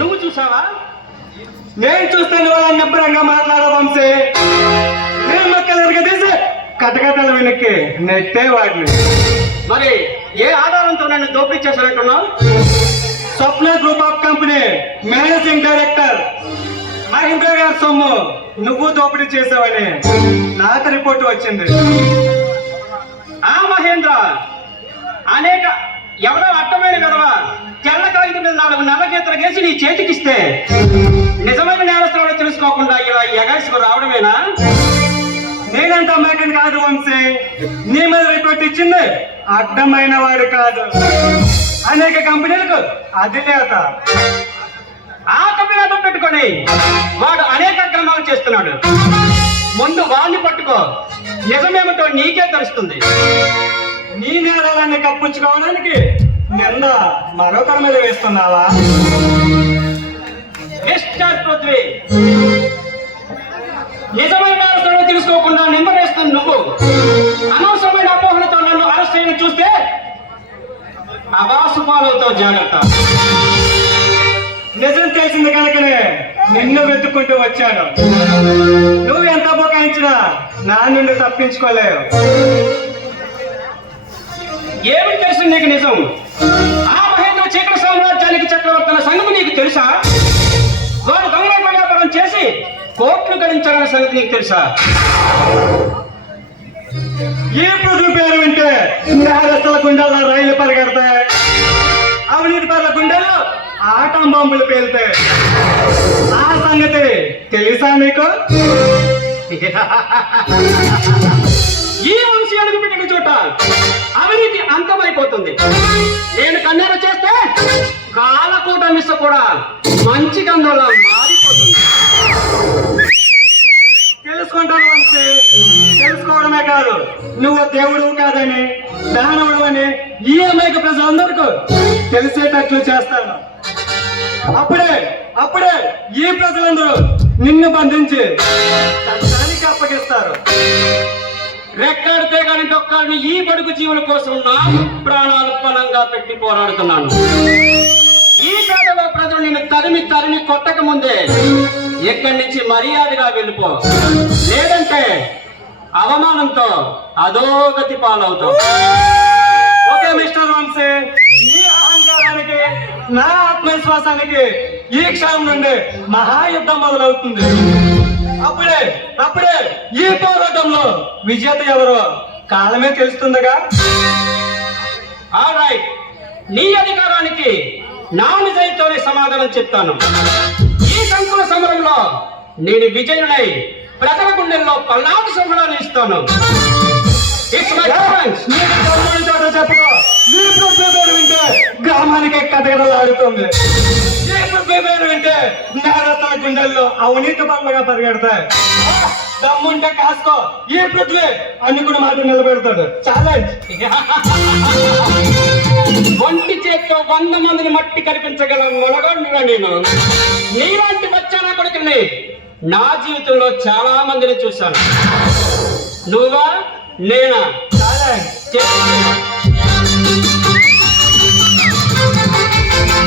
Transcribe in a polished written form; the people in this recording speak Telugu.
నువ్వు చూసావా? నేను చూస్తాను వాళ్ళని నిబ్బరంగా మాట్లాడ వంశీ. నేను మొక్కలు తీసి కటకటలు వెనక్కి నెట్టే వాటిని. మరి ఏ ఆధారంతో నన్ను దోపిడీ చేశానంటున్నావు? Swapna group of company managing director Mahendra గారి సొమ్ము నువ్వు దోపిడీ చేసావని నాకు రిపోర్ట్ వచ్చింది. ఆ మహేంద్ర అనేక ఎవరో అర్థమైన కదవా తెల్ల కాగితం మీద 4 నల్ల గీతలు గేసి నీ చేతికిస్తే నిజమైన నేరస్తులు తెలుసుకోకుండా ఇలా ఎగాసుకు రావడమేనా? నేనంత అమ్మాయిని కాదు వంశీ. నీ మీద రిపోర్ట్ ఇచ్చింది అడ్డమైన వాడు కాదు, అనేక కంపెనీలకు అధినేత. ఆ కంపెనీ పెట్టుకొని వాడు అనేక అక్రమాలు చేస్తున్నాడు. ముందు వాడిని పట్టుకో, నిజమేమిటో నీకే తెలుస్తుంది. నీ నేరాలన్నీ కప్పించుకోవడానికి నిన్న మరొకరి మీద వేస్తున్నావా? మిస్టర్ పృథ్వీ, నిజమైన నేరస్తులను తెలుసుకోకుండా నింద వేస్తున్న నువ్వు అనవసరమైన అపోహలతో నన్ను అరెస్ట్ చేయడం చూస్తే అవాసు పాలవుతో జాగ్రత్త. నిజం తెలిసింది కనుకనే నిన్ను వెతుక్కుంటూ వచ్చాను. నువ్వు ఎంత బొకాయించినా నా నుండి తప్పించుకోలేవు. ఏమిటి తెలుసు నీకు నిజం? ఆ మహేంద్ర చీకటి సామ్రాజ్యానికి చక్రవర్తుల సంగతి నీకు తెలుసా? వాడు దొంగ వ్యాపారం చేసి కోట్లు గడించాలన్న సంగతి నీకు తెలుసా? ఈ పృథ్వీ పేరు వింటే నేరస్తుల గుండెల్లో రైలు పరిగెడతాయి, అవినీతి పరుల గుండెల్లో ఆటం బాంబులు పేలుతాయి. ఆ సంగతి తెలుసా నీకు? ఈ వంశీ అడుగు పెట్టిన చోట అవినీతి అంతమైపోతుంది. నేను కన్నెర చేస్తే కాలకూట మిస్స కూడా మంచి గంధంలో మారిపోతుంది. తెలుసుకుంటాను వంశీ. తెలుసుకోవడమే కాదు, నువ్వు దేవుడు కాదని, దానవుడు అని ఈ అమాయక ప్రజలందరికీ తెలిసేటట్లు చేస్తాను. అప్పుడే ఈ ప్రజలందరూ నిన్ను బంధించి చట్టానికి అప్పగిస్తారు. రెక్కాడితే గాని డొక్కాడిని ఈ బడుగు జీవుల కోసం నా ప్రాణాలు పణంగా పెట్టి పోరాడుతున్నాను. ఈ పేదలో ప్రజలు నిన్ను తరిమి కొట్టక ముందే ఇక్కడి నుంచి మర్యాదగా వెళ్ళిపో, లేదంటే అవమానంతో అధోగతి పాలవుతావు. ఓకే మిస్టర్ వంశీ, ఈ అహంకారానికి నా ఆత్మవిశ్వాసానికి ఈ క్షణం నుండి మహాయుద్ధం మొదలవుతుంది. అప్పుడే ఈ పోరాటంలో విజేత ఎవరో కాలమే తెలుస్తుందిగా. ఆల్రైట్, నీ అధికారానికి నా నిజాయితీతోనే సమాధానం చెప్తాను. ఈ సంకుల సమరంలో నేను విజయుడై ప్రజల గుండెల్లో పల్నాటి సంబరాన్ని ఇస్తాను. చెప్పుకో, ఈ పృథ్వీ పేరు వింటే గ్రామానికి కథగడలాడుతుంది. ఈ పృథ్వీ పేరు వింటే నేరస్తుల గుండెల్లో అవినీతి పనులుగా పరిగెడతాయి. దమ్ముంటే కాసుకో, ఈ పృథ్వీ అనుకుని మాట నిలబెడతాడు. ఛాలెంజ్. ఒంటి చేత్తో 100 మందిని మట్టి కనిపించగల మొనగొండుగా నేను. నీలాంటి బచ్చానా కొడుకుని నా జీవితంలో చాలా మందిని చూశాను. నువ్వా నేనా? ఛాలెంజ్.